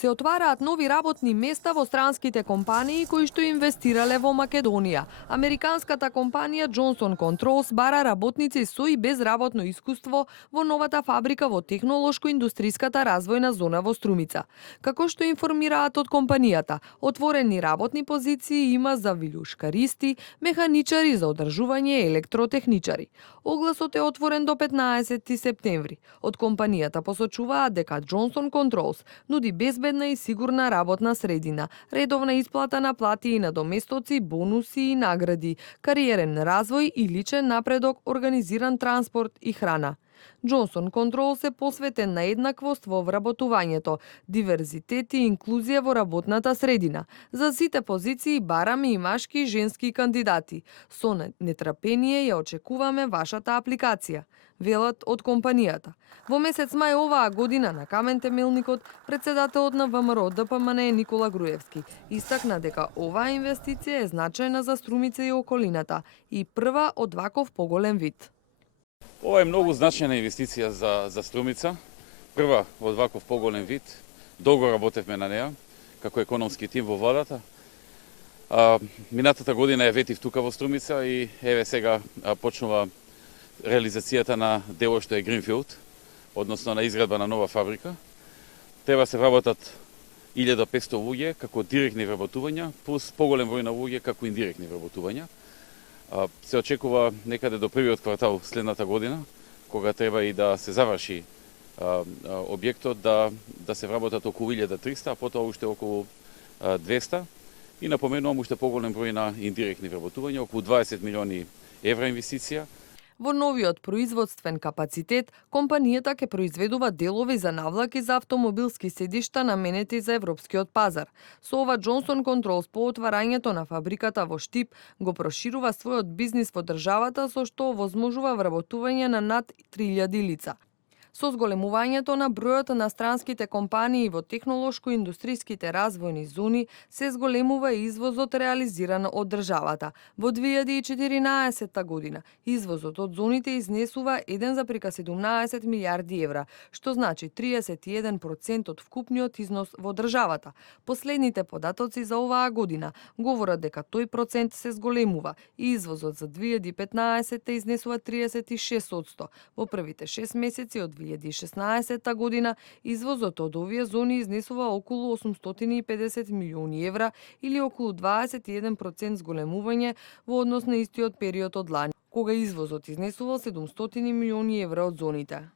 Се отвараат нови работни места во странските компании кои што инвестирале во Македонија. Американската компанија Johnson Controls бара работници со и без работно искуство во новата фабрика во технолошко-индустриската развојна зона во Струмица. Како што информираат од компанијата, отворени работни позиции има за вилушкаристи, механичари за одржување и електротехничари. Огласот е отворен до 15 септември. Од компанијата посочуваат дека Johnson Controls нуди безбедна и сигурна работна средина, редовна исплата на плати и надоместоци, бонуси и награди, кариерен развој и личен напредок, организиран транспорт и храна. Johnson Controls е посветен на еднаквост во вработувањето, диверзитет и инклузија во работната средина. За сите позиции бараме и машки и женски кандидати. Со нетрпение ја очекуваме вашата апликација, велат од компанијата. Во месец мај оваа година на камен темелникот, председателот на ВМРО ДПМН Никола Груевски истакна дека оваа инвестиција е значајна за Струмица и околината и прва од ваков поголем вид. Ова е многу значајна инвестиција за Струмица, прва од ваков поголем вид. Долго работевме на неа, како економски тим во владата. Минатата година ја ветив тука во Струмица и еве сега почнува реализацијата на дело што е Гринфилд, односно на изградба на нова фабрика. Треба се вработат 1500 луѓе како директни вработувања, плюс поголем број на луѓе како индиректни вработувања. Се очекува некаде до првиот квартал следната година, кога треба и да се заврши објектот, да се вработат околу 1300, а потоа уште околу 200. И напоменувам уште поголем број на индиректни вработувања, околу 20 милиони евра инвестиција. Во новиот производствен капацитет, компанијата ќе произведува делови за навлаки за автомобилски седишта наменети за европскиот пазар. Со ова Johnson Controls по отварањето на фабриката во Штип го проширува својот бизнис во државата со што овозможува вработување на над 3000 лица. Со зголемувањето на бројот на странските компании во технолошко-индустриските развојни зони се зголемува и извозот реализиран од државата. Во 2014 година извозот од зоните изнесува 1,17 милијарди евра, што значи 31% од вкупниот износ во државата. Последните податоци за оваа година говорат дека тој процент се зголемува и извозот за 2015 изнесува 36%. Во првите 6 месеци од 2016 година извозот од овие зони изнесува околу 850 милиони евра или околу 21% зголемување во однос на истиот период од лани, кога извозот изнесувал 700 милиони евра од зоните.